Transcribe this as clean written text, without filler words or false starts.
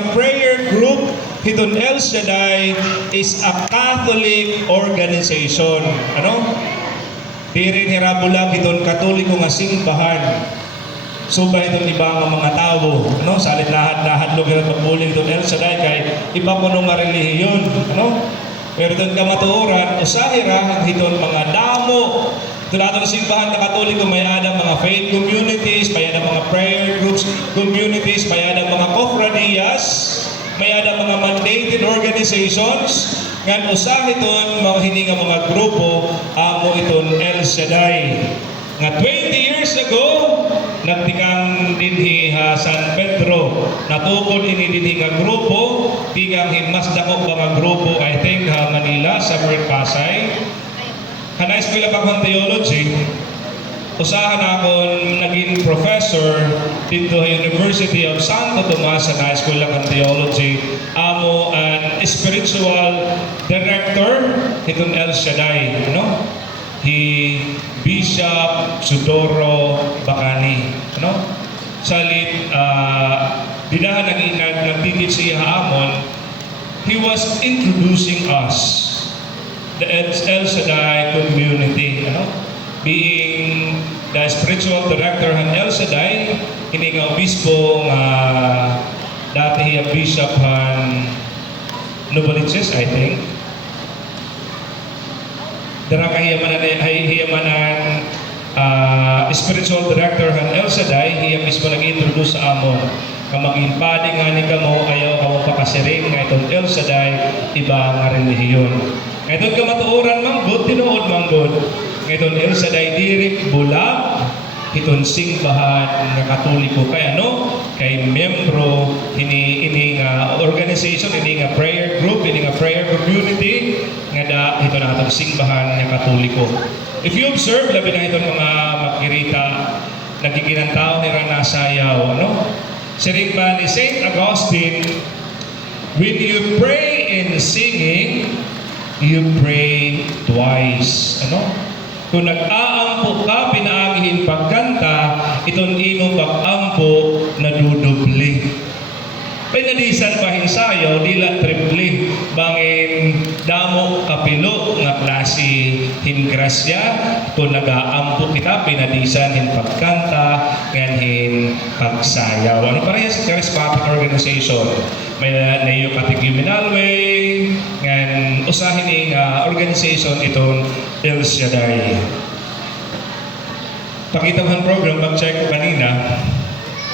nga prayer group hiton El Shaddai is a Catholic organization. Ano? Diri hirabulag hiton Katoliko nga simbahan. Subay itong iba nga mga tao, ano? Salit lahat lo kaya pagbuling itong El Shaddai kay iba ko nga relihiyon, ano? Pero itong kamatuoran, usahira itong mga damo. Ito natin simbahan na Katoliko, may adang mga faith communities, may adang mga prayer groups, communities, may adang mga kofradiyas, may adang mga mandated organizations, ngan usah iton mga hininga mga grupo, amo iton El Shaddai. Nga 20 years ago, nagtikang dinhi San Pedro. Natukod ini dinhi nga grupo, tigang himas dakop mga grupo, I think Manila, somewhere Pasay. High school pa theology, usahan akong naging professor dito sa University of Santo Tomas sa high school ng theology. Amo an spiritual director itong El Shaddai, no? Bishop Sudoro Bacani, no? Salit didahan nagtigit siya amon, he was introducing us the El Shaddai community, ano? Being the spiritual director ng El Shaddai, ini nga obispo nga dati bishop han Novaliches, I think. Dara kahiyamanan spiritual director ng El Shaddai, hiya mismo nag-introduce sa amon. Kamaging padi nga ni kamo, ayaw kamo pakasiring nga itong El Shaddai, iba nga relihiyon. Ngayon ka matuoran manggod, tinuod manggod. Ngayon El Shaddai dirik bulag, itong simbahan nga Katoliko. Kaya ano? Kay membro, ini nga organization, ini nga prayer group, ini nga prayer community, nga ito na itong simbahan nga Katoliko. If you observe, labi na itong mga makirita, nagiginang tao ni Ranasayaw, ano? Siring ba ni St. Augustine, when you pray in singing, you pray twice. Ano? Kung nag-aampo ka, pinaagihin pagkanta, itong imo pag-ampo na dudubli. Pinalisan pa hinsayo, dila triple, bangin damo kapilo nga klase hingrasya, kung nag-aampo kita, pinalisan hin pagkanta, ngan pagsayaw. Ano parehas charismatic organization? May nayo catechumenal way, ngan usahin ng organization itong El Shaddai. Pakita mo ang program, mag-check ko kanina.